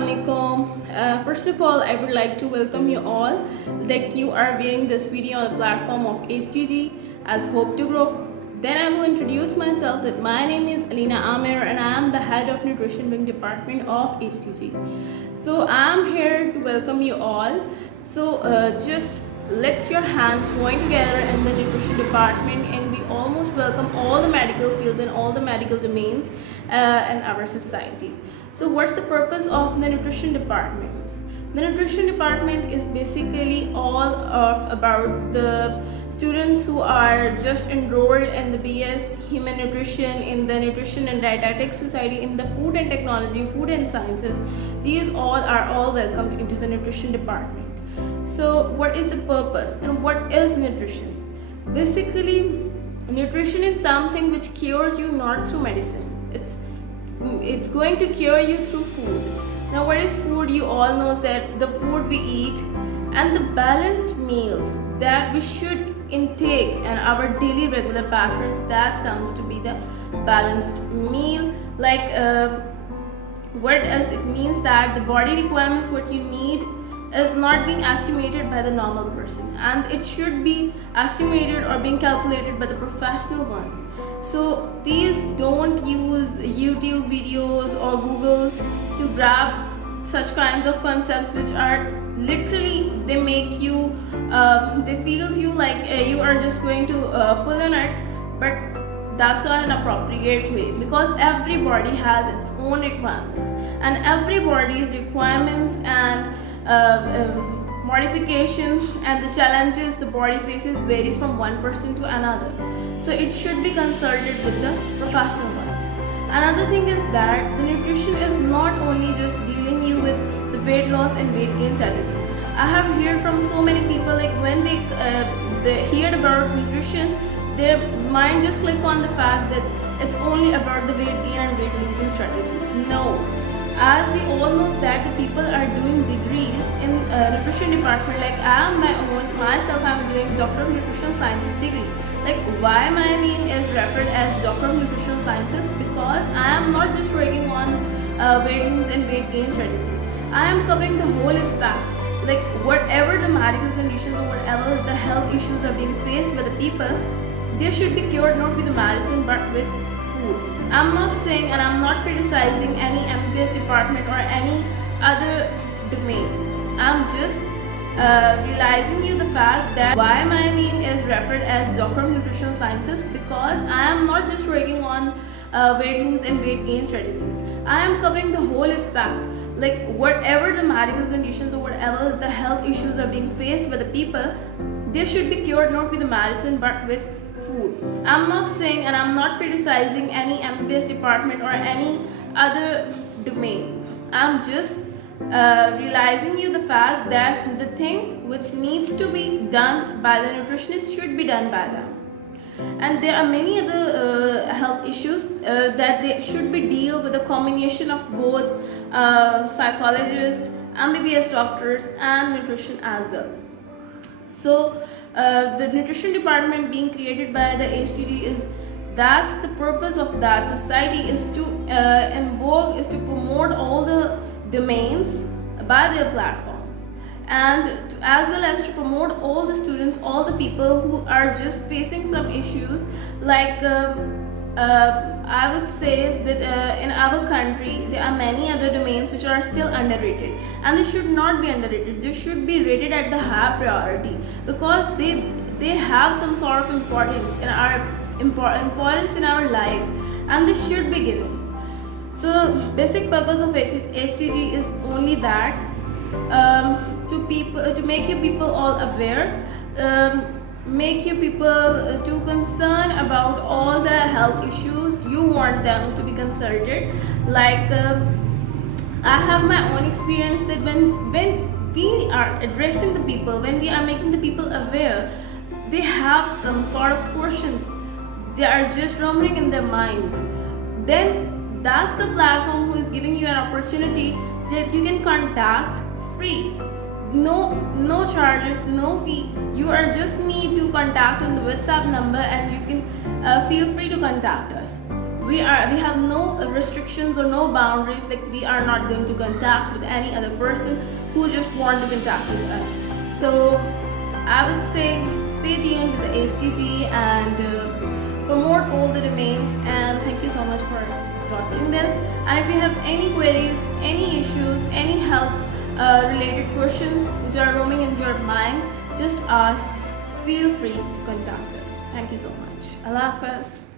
Assalamualaikum. First of all, I would like to welcome you all. Like you are viewing this video on the platform of HTG as Hope to Grow. Then I will introduce myself that my name is Alina Amir and I am the head of Nutrition Wing Department of HTG. So I am here to welcome you all. So just let's your hands join together in the nutrition department, and we almost welcome all the medical fields and all the medical domains in our society. So what's the purpose of the nutrition department? The nutrition department is basically all of about the students who are just enrolled in the BS Human Nutrition, in the Nutrition and Dietetics Society, in the Food and Technology, Food and Sciences. These all are all welcomed into the nutrition department. So what is the purpose and what is nutrition? Basically, nutrition is something which cures you not through medicine. It's going to cure you through food. Now what is food? You all know that the food we eat and the balanced meals that we should intake and our daily regular patterns, that sounds to be the balanced meal. Like what does it means that the body requirements what you need is not being estimated by the normal person, and it should be estimated or being calculated by the professional ones. So please don't use YouTube videos or Googles to grab such kinds of concepts which are literally, they make you they feels you like you are just going to fill in it, but that's not an appropriate way, because everybody has its own requirements, and everybody's requirements and modifications and the challenges the body faces varies from one person to another. So it should be consulted with the professional ones. Another thing is that the nutrition is not only just dealing you with the weight loss and weight gain strategies. I have heard from so many people, like when they hear about nutrition, their mind just click on the fact that it's only about the weight gain and weight losing strategies. No. As we all know that the people are doing degrees in nutrition department, like I'm doing Doctor of Nutritional Sciences degree. Like why my name is referred as Doctor of Nutritional Sciences? Because I am not just working on weight lose and weight gain strategies. I am covering the whole aspect. Like whatever the medical conditions or whatever the health issues are being faced by the people, they should be cured not with the medicine but with food. I'm not saying and I'm not criticizing any MBBS department or any other domain. I'm just realizing you the fact that why my name is referred as Doctor of Nutritional Sciences, because I am not just working on weight lose and weight gain strategies. I am covering the whole aspect. Like whatever the medical conditions or whatever the health issues are being faced by the people, they should be cured not with the medicine but with food. I'm not saying and I'm not criticizing any MBBS department or any other domain. I'm just realizing you the fact that the thing which needs to be done by the nutritionist should be done by them. And there are many other health issues that they should be deal with a combination of both psychologists, MBBS doctors and nutrition as well. So the nutrition department being created by the HTG is, that's the purpose of that society, is to is to promote all the domains by their platforms, and as well as to promote all the students, all the people who are just facing some issues. Like I would say is that in our country there are many other domains which are still underrated, and they should not be underrated. They should be rated at the high priority, because they have some sort of importance in our life, and they should be given. So basic purpose of HTG is only that to make you people all aware, make you people to concern about all the health issues you want them to be consulted. Like I have my own experience that when we are addressing the people, when we are making the people aware, they have some sort of questions, they are just roaming in their minds, then that's the platform who is giving you an opportunity that you can contact free. No charges, no fee. You are just need to contact on the WhatsApp number, and you can feel free to contact us. we have no restrictions or no boundaries, like we are not going to contact with any other person who just want to contact with us. So I would say stay tuned with the HTG and promote all the domains. And thank you so much for watching this. And if you have any queries, any issues, any help related questions which are roaming in your mind, just ask. Feel free to contact us. Thank you so much. Allah Hafiz.